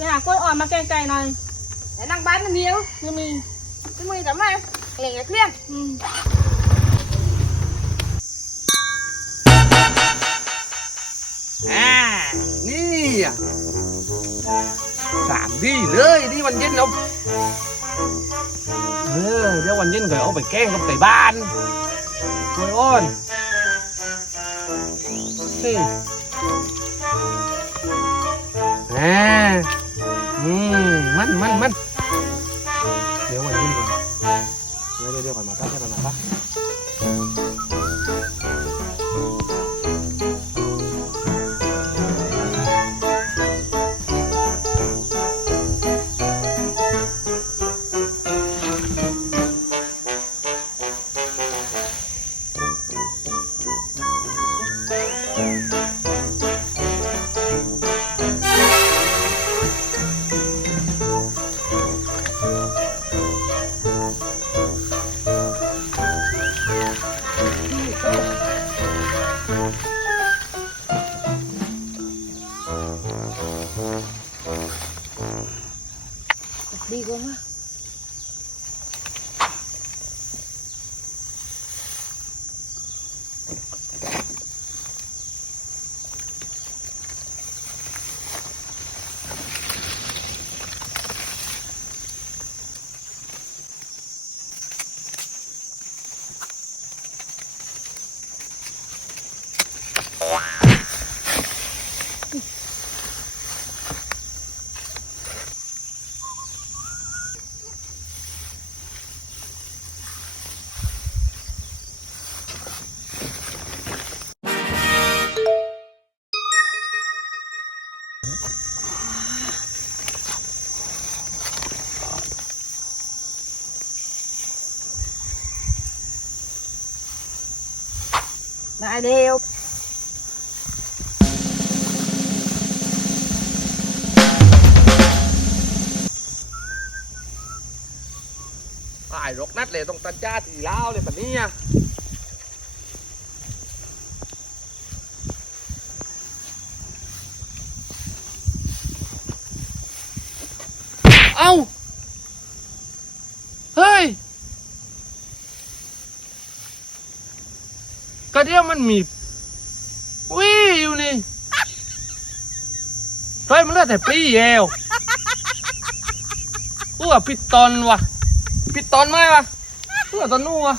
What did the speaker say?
มาแกล้งไก่หน่อยแต่นั่งบ้านมันเดียวไม่มีไม่มีทำไมเหล่งเครียดอืมอ่านี่อะสามดีเลยนี่วันเย็นเราเออเดี๋ยววันเย็นก็เอาไปแกล้งกับไก่บ้านกล้วยอ้อนเฮ้ยอ่า อืมมันมันมันเดี๋ยววันเย็นก่อนเดี๋ยวเดี๋ยวเดี๋ยวก่อนมาตั้งก่อนมาตั้งดี กว่า ได้เดียวตายรกนัดเลยต้องตัดจ้าตีเล้าเลยแบบนี้อะเอ้า เฮ้ย ก็เดี๋ยวมันมีวิอยู่นี่เฮ้ยมันเหลือแต่ปลีเอวกูว่าผิดตอนวะผิดตอนไหมวะอือตอนนู้นวะ